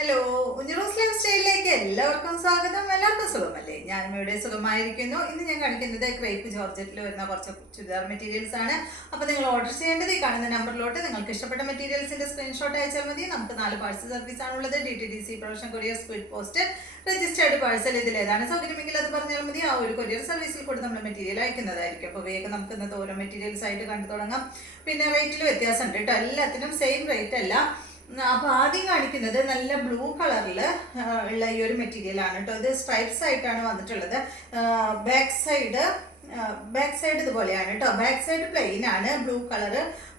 Hello, ഉഞ്ഞറോസ് life സ്റ്റൈലിലേക്ക് എല്ലാവർക്കും സ്വാഗതം. എല്ലാവർക്കും സുഖമല്ലേ? ഞാനും ഇവിടെ സുഖമായിരിക്കുന്നു. ഇന്ന് ഞാൻ കാണിക്കുന്നത് ക്രേപ്പ് ജോർജറ്റിൽ വരുന്ന കുറച്ച് ചുരിദാർ മെറ്റീരിയൽസ് ആണ്. അപ്പോൾ നിങ്ങൾ ഓർഡർ ചെയ്യേണ്ടത് ഈ കാണുന്ന നമ്പറിലോട്ട് നിങ്ങൾക്ക് ഇഷ്ടപ്പെട്ട മെറ്റീരിയൽസിന്റെ സ്ക്രീൻഷോട്ട് അയച്ചാൽ മതി. നമുക്ക് 4 പാഴ്സൽ സർവീസ് ആണുള്ളത്. DTDC profession courier speed post registered parcel. ഇതിൽ ഏതാണ് സൗകര്യമെങ്കിൽ അത് പറഞ്ഞാൽ മതി. ആ ഒരു കൊറിയർ സർവീസിൽ കൂടെ നമ്മൾ മെറ്റീരിയൽ അയക്കുന്നതായിരിക്കും. അപ്പോൾ വേഗം നമുക്ക് ഇന്നത്തെ ഓരോ മെറ്റീരിയൽസ് ആയിട്ട് കണ്ടു തുടങ്ങാം. പിന്നെ റേറ്റിൽ വ്യത്യാസമുണ്ട് കേട്ടോ, എല്ലാത്തിനും സെയിം റേറ്റ് അല്ല. അപ്പോൾ ആദ്യം കാണിക്കുന്നത് നല്ല ബ്ലൂ കളറിൽ ഉള്ള ഈ ഒരു മെറ്റീരിയൽ ആണ് കേട്ടോ. ഇത് സ്ട്രൈപ്സ് ആയിട്ടാണ് വന്നിട്ടുള്ളത്. ബാക്ക് സൈഡ് ഇതുപോലെയാണ് കേട്ടോ. ബാക്ക് സൈഡ് പ്ലെയിൻ ആണ്, ബ്ലൂ കളർ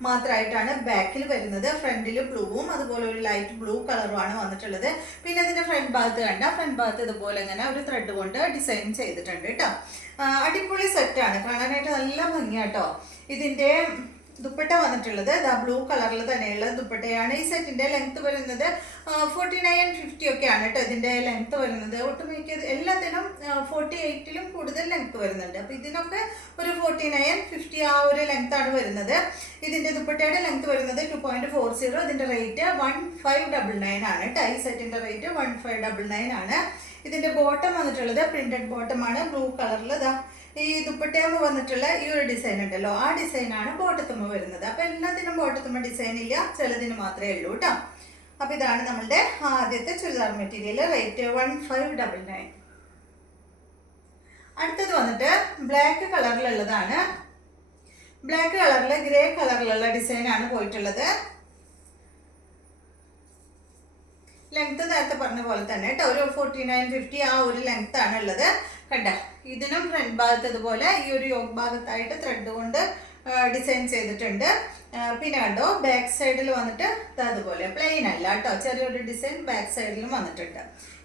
മാത്രമായിട്ടാണ് ബാക്കിൽ വരുന്നത്. ഫ്രണ്ടിൽ ബ്ലൂവും അതുപോലെ ഒരു ലൈറ്റ് ബ്ലൂ കളറുമാണ് വന്നിട്ടുള്ളത്. പിന്നെ അതിന്റെ ഫ്രണ്ട് ഭാഗത്ത് ഇതുപോലെ ഇങ്ങനെ ഒരു ത്രെഡ് കൊണ്ട് ഡിസൈൻ ചെയ്തിട്ടുണ്ട് കേട്ടോ. അടിപൊളി സെറ്റാണ്, കാണാനായിട്ട് നല്ല ഭംഗിയാട്ടോ. ഇതിന്റെ ദുപ്പട്ട വന്നിട്ടുള്ളത് ബ്ലൂ കളറിൽ തന്നെയുള്ള ദുപ്പട്ടയാണ്. ഈ സെറ്റിന്റെ ലെങ്ത് വരുന്നത് 49-50 ഒക്കെയാണ് കേട്ടോ ഇതിന്റെ ലെങ്ത് വരുന്നത്. ഒട്ടുമിക്ക എല്ലാത്തിനും 48-ലും കൂടുതൽ ലെങ്ത് വരുന്നുണ്ട്. അപ്പൊ ഇതിനൊക്കെ ഒരു 49-50 ആ ഒരു ലെങ്ത് ആണ് വരുന്നത്. ഇതിന്റെ ദുപ്പട്ടയുടെ ലെങ്ത് വരുന്നത് 2.40. ഇതിന്റെ റേറ്റ് 1599 ആണ് കേട്ടോ. ഈ സെറ്റിന്റെ റേറ്റ് 1599 ആണ്. ഇതിന്റെ ബോട്ടം വന്നിട്ടുള്ളത് പ്രിന്റഡ് ബോട്ടം ആണ്, ബ്ലൂ കളറിൽ. ഈ ദുപ്പട്ടയാകുമ്പോ വന്നിട്ടുള്ള ഈ ഒരു ഡിസൈൻ ഉണ്ടല്ലോ, ആ ഡിസൈനാണ് ബോട്ടത്തുമ്മ വരുന്നത്. അപ്പൊ എല്ലാത്തിനും ബോട്ടത്തുമ്മ ഡിസൈൻ ഇല്ല, ചിലതിന് മാത്രമേ ഉള്ളൂ കേട്ടോ. അപ്പൊ ഇതാണ് നമ്മളുടെ ആദ്യത്തെ ചുരിദാർ മെറ്റീരിയൽ. റേറ്റ് 1599. അടുത്തത് വന്നിട്ട് ബ്ലാക്ക് കളറിലുള്ളതാണ്. ബ്ലാക്ക് കളറിൽ ഗ്രേ കളറിലുള്ള ഡിസൈനാണ് പോയിട്ടുള്ളത്. ലെങ്ത് നേരത്തെ പറഞ്ഞ പോലെ തന്നെ കേട്ടോ, ഒരു 49-50 ആ ഒരു ലെങ്ത് ആണ് ഉള്ളത്. കണ്ട, ഇതിനും ഫ്രണ്ട് ഭാഗത്ത് ഇതുപോലെ ഈ ഒരു യോക്ക് ഭാഗത്തായിട്ട് ത്രെഡ് കൊണ്ട് ഡിസൈൻ ചെയ്തിട്ടുണ്ട്. പിന്നെ കണ്ടോ, ബാക്ക് സൈഡിൽ വന്നിട്ട് അതുപോലെ പ്ലെയിൻ അല്ല കേട്ടോ, ചെറിയൊരു ഡിസൈൻ ബാക്ക് സൈഡിലും വന്നിട്ടുണ്ട്.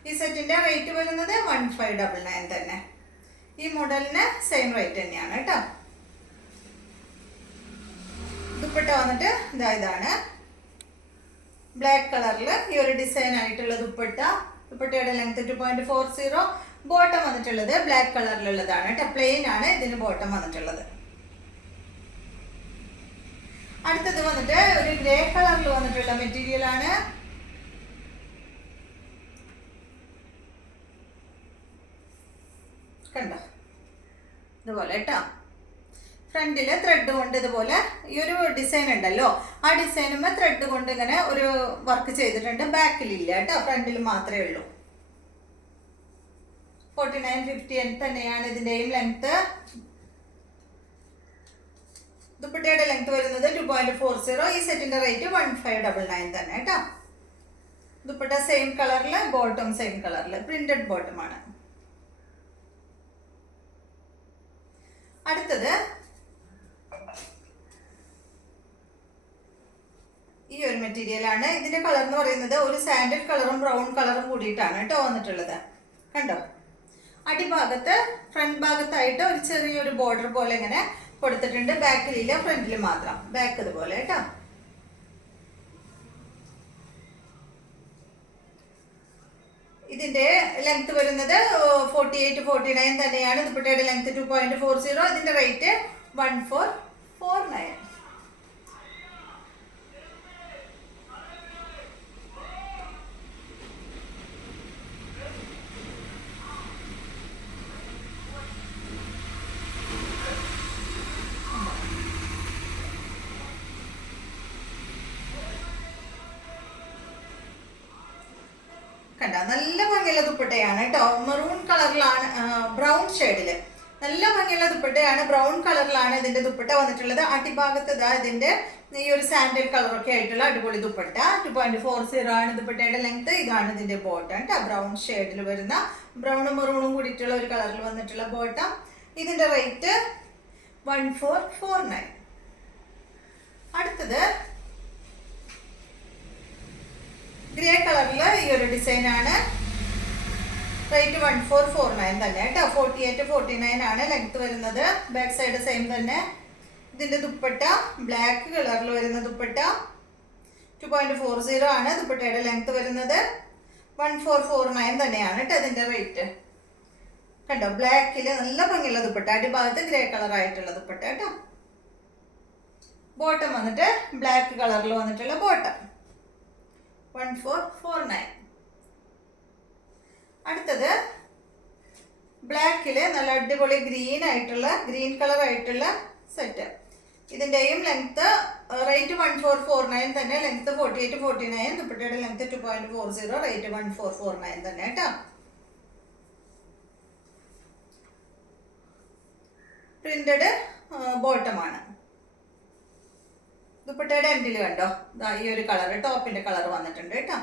ഈ സെറ്റിന്റെ റേറ്റ് വരുന്നത് 1599 തന്നെ. ഈ മോഡലിന് സെയിം റേറ്റ് തന്നെയാണ് കേട്ടോ. ദുപ്പട്ട വന്നിട്ട് ഇതാണ് ബ്ലാക്ക് കളറിൽ ഈ ഒരു ഡിസൈൻ ആയിട്ടുള്ള ദുപ്പട്ട. ദുപ്പട്ടയുടെ ലെങ്ത് 2.40. ബോട്ടം വന്നിട്ടുള്ളത് ബ്ലാക്ക് കളറിലുള്ളതാണ് കേട്ടോ, പ്ലെയിൻ ആണ് ഇതിന് ബോട്ടം വന്നിട്ടുള്ളത്. അടുത്തത് വന്നിട്ട് ഒരു ഗ്രേ കളറിൽ വന്നിട്ടുള്ള മെറ്റീരിയൽ ആണ്. കണ്ടോ, ഇതുപോലെ കേട്ടോ. ഫ്രണ്ടില് ത്രെഡ് കൊണ്ട് ഇതുപോലെ ഈ ഒരു ഡിസൈൻ ഉണ്ടല്ലോ, ആ ഡിസൈനുമ്പോൾ ത്രെഡ് കൊണ്ട് ഇങ്ങനെ ഒരു വർക്ക് ചെയ്തിട്ടുണ്ട്. ബാക്കിലില്ല കേട്ടോ, ഫ്രണ്ടിൽ മാത്രമേ ഉള്ളൂ. 49-50 തന്നെയാണ് ഇതിന്റെയും ലെങ്ത്. ദുപ്പട്ടയുടെ ലെങ്ത് വരുന്നത് 2.40. ഈ സെറ്റിന്റെ റേറ്റ് 1599 തന്നെ കേട്ടോ. ദുപ്പട്ട സെയിം കളറില്, ബോട്ടം സെയിം കളറില്, പ്രിന്റഡ് ബോട്ടം ആണ്. അടുത്തത് ഈ ഒരു മെറ്റീരിയൽ ആണ്. ഇതിന്റെ കളർ എന്ന് പറയുന്നത് ഒരു സാൻഡൽ കളറും ബ്രൗൺ കളറും കൂടിയിട്ടാണ് കേട്ടോ വന്നിട്ടുള്ളത്. കണ്ടോ, അടിഭാഗത്ത് ഫ്രണ്ട് ഭാഗത്തായിട്ട് ഒരു ചെറിയൊരു ബോർഡർ പോലെ ഇങ്ങനെ കൊടുത്തിട്ടുണ്ട്. ബാക്കിലില്ല, ഫ്രണ്ടിൽ മാത്രം. ബാക്ക് ഇതുപോലെ കേട്ടോ. ഇതിന്റെ ലെങ്ത് വരുന്നത് 48-49 തന്നെയാണ്. ദുപ്പട്ടയുടെ ലെങ്ത് 2.40. ഇതിന്റെ റേറ്റ് 1449. കണ്ട, നല്ല ഭംഗിയുള്ള ദുപ്പട്ടയാണ് കേട്ടോ. മെറൂൺ കളറിലാണ്, ബ്രൗൺ ഷെയ്ഡില് നല്ല ഭംഗിയുള്ള ദുപ്പട്ടയാണ്. ബ്രൗൺ കളറിലാണ് ഇതിന്റെ ദുപ്പട്ട വന്നിട്ടുള്ളത്. അടിഭാഗത്ത് ഇതിന്റെ ഈ ഒരു സാൻഡൽ കളറൊക്കെ ആയിട്ടുള്ള അടിപൊളി ദുപ്പട്ട. 2.40 ആണ് ദുപ്പട്ടയുടെ ലെങ്ത്. ഇതാണ് ഇതിന്റെ ബോട്ടം കേട്ടോ, ബ്രൗൺ ഷെയ്ഡിൽ വരുന്ന, ബ്രൗണും മെറൂണും കൂടിയിട്ടുള്ള ഒരു കളറിൽ വന്നിട്ടുള്ള ബോട്ടം. ഇതിന്റെ റേറ്റ് 1449. അടുത്തത് ഗ്രേ കളറിൽ ഈ ഒരു ഡിസൈൻ ആണ്. റേറ്റ് 1449 തന്നെ കേട്ടോ. 48-49 ആണ് ലെങ്ത് വരുന്നത്. ബാക്ക് സൈഡ് സെയിം തന്നെ. ഇതിന്റെ ദുപ്പട്ട ബ്ലാക്ക് കളറിൽ വരുന്ന ദുപ്പട്ട 2.40 ആണ് ദുപ്പട്ടയുടെ ലെങ്ത് വരുന്നത്. 1449 തന്നെയാണ് കേട്ടോ ഇതിന്റെ റേറ്റ്. കണ്ടോ, ബ്ലാക്കില് നല്ല ഭംഗിയുള്ള ദുപ്പട്ട, അടിഭാഗത്ത് ഗ്രേ കളർ ആയിട്ടുള്ള ദുപ്പട്ട കേട്ടോ. ബോട്ടം വന്നിട്ട് ബ്ലാക്ക് കളറിൽ വന്നിട്ടുള്ള ബോട്ടം. 1449. അടുത്തത് ബ്ലാക്കിൽ നല്ല അടിപൊളി ഗ്രീൻ കളർ ആയിട്ടുള്ള സെറ്റ്. ഇതിൻ്റെയും ലെങ്ത്ത് റേറ്റ് 1449 തന്നെ, ലെങ്ത്ത് 48-49, ദുപ്പട്ടയുടെ ലെങ്ത്ത് 2.40, റേറ്റ് 1449 തന്നെ കേട്ടോ. പ്രിന്റഡ് ബോട്ടമാണ്. ദുപ്പട്ടയുടെ എൻഡിൽ കണ്ടോ ഈ ഒരു കളർ, ടോപ്പിന്റെ കളർ വന്നിട്ടുണ്ട് കേട്ടോ.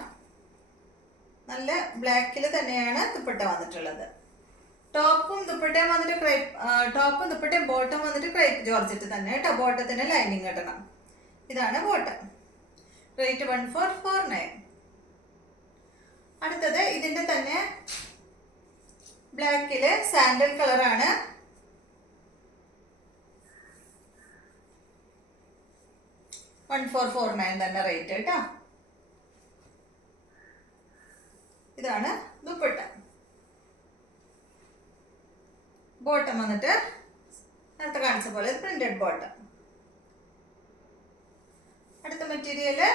നല്ല ബ്ലാക്കിൽ തന്നെയാണ് ദുപ്പട്ട വന്നിട്ടുള്ളത്. ടോപ്പും ദുപ്പട്ടയും വന്നിട്ട് ടോപ്പും ദുപ്പട്ടയും ബോട്ടം വന്നിട്ട് ക്രേപ്പ് ജോർജറ്റ് തന്നെ കേട്ടോ. ബോട്ടത്തിന് ലൈനിങ് ഇടണം. ഇതാണ് ബോട്ടം. റേറ്റ് 1449. അടുത്തത് ഇതിന്റെ തന്നെ ബ്ലാക്കില് സാൻഡൽ കളറാണ്. $1449 തന്നെ റേറ്റ് കേട്ടോ. ഇതാണ് ദുപ്പട്ട. ബോട്ടം വന്നിട്ട് നേരത്തെ കാണിച്ച പോലെ പ്രിന്റഡ് ബോട്ടം. അടുത്ത മെറ്റീരിയല്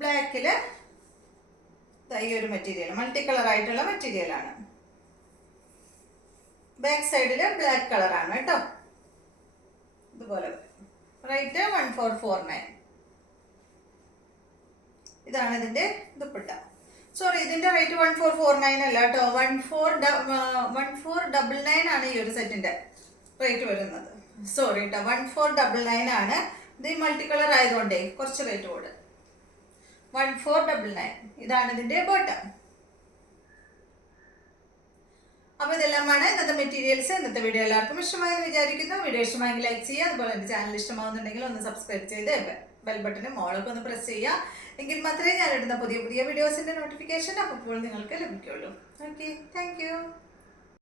ബ്ലാക്കില് ഈ ഒരു മെറ്റീരിയൽ മൾട്ടി കളർ ആയിട്ടുള്ള മെറ്റീരിയലാണ്. ബാക്ക് സൈഡില് ബ്ലാക്ക് കളറാണ് കേട്ടോ. ഇതുപോലെ റേറ്റ് 1449. ഇതാണ് ഇതിന്റെ ദുപ്പട്ട. സോറി, ഇതിന്റെ റേറ്റ് 1449 അല്ല കേട്ടോ, 1499 ആണ് ഈ ഒരു സെറ്റിന്റെ റേറ്റ് വരുന്നത്. സോറി കേട്ടോ, 1499 ആണ്. ഇത് മൾട്ടി കളർ ആയതുകൊണ്ടേ കുറച്ച് റേറ്റ് കൂടും. 1499. ഇതാണ് ഇതിന്റെ ബോട്ടം. അപ്പോൾ ഇതെല്ലാമാണ് ഇന്നത്തെ മെറ്റീരിയൽസ്. ഇന്നത്തെ വീഡിയോ എല്ലാവർക്കും ഇഷ്ടമായെന്ന് വിചാരിക്കുന്നു. വീഡിയോ ഇഷ്ടമായെങ്കിൽ ലൈക്ക് ചെയ്യുക. അതുപോലെ എൻ്റെ ചാനൽ ഇഷ്ടമാകുന്നുണ്ടെങ്കിൽ ഒന്ന് സബ്സ്ക്രൈബ് ചെയ്ത് ബെൽ ബട്ടനും മോളൊക്കെ ഒന്ന് പ്രസ് ചെയ്യുക. എങ്കിൽ മാത്രമേ ഞാൻ ഇടുന്ന പുതിയ വീഡിയോസിൻ്റെ നോട്ടിഫിക്കേഷൻ അപ്പോൾ നിങ്ങൾക്ക് ലഭിക്കുള്ളൂ. Okay, thank you.